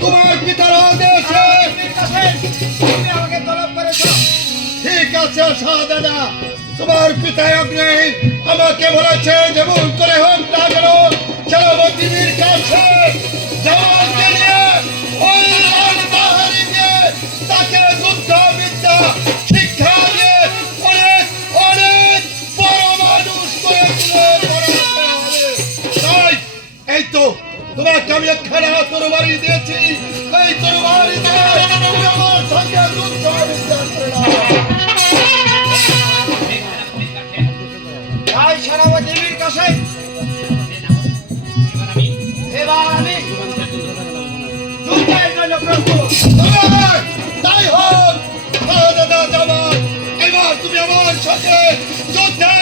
তোমার পিতার আদেশে ঠিক আছে, শাহজাদা। তোমার পিতা অগ্নি আমাকে বলেছে যেমন করে হোক না কেন চলবতীর কাছে জওয়ানকে দিয়েছি এই তরবারি তুমি আমার সঙ্গে যুদ্ধ করে নাও। ভাই সেনাপতির কাছে এবার আমি যুদ্ধের জন্য তাই তুমি আমার সাথে যুদ্ধের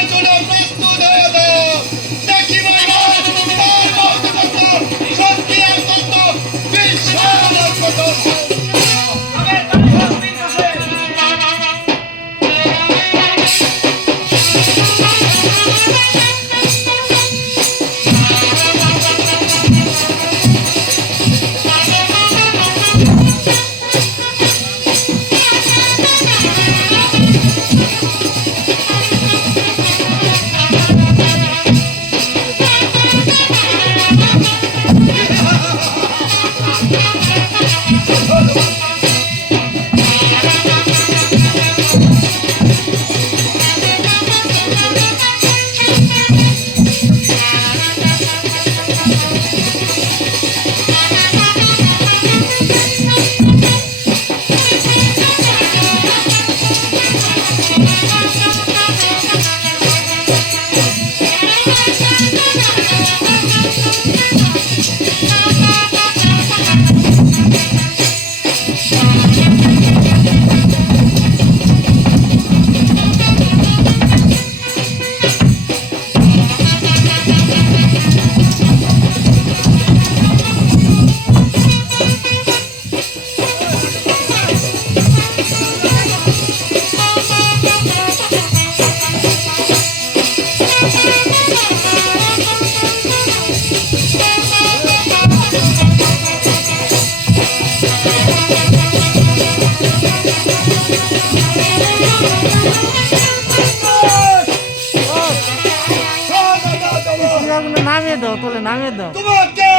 নামিয়ে দাও তোলে নামিয়ে দাও। তোমাকে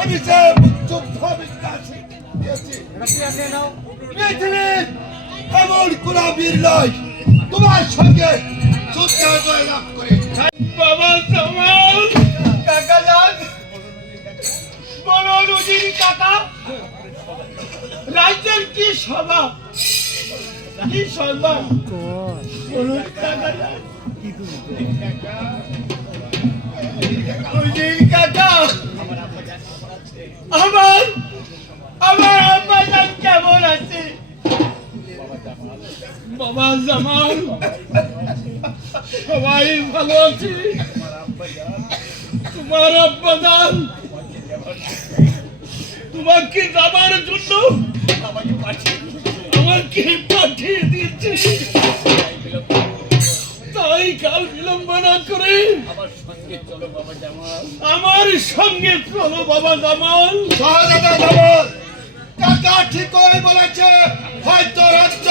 আমি যে যুদ্ধ বিদ্যা পৃথিবীর এমন কোন বীর নয় তোমার সঙ্গে যুদ্ধে জয়লাভ করে। বাবা জামাল কাকা যান বড় নদীর কাকা রাজ্যের কি সভা কি বলুন কাকা যান আমার আমার আব্বা যান কেমন আছে বাবা জামাল সবাই ভালো আছি তোমার আব্বাদান তোমাকে যাবার জন্য আমাকে পাঠিয়ে দিয়েছে তাই কাল বিলম্ব না করে আমার সঙ্গে চলো বাবা জামাল। শাহজাদা জামাল। কাকা ঠিক করে বলেছে হয়তো রাজ্য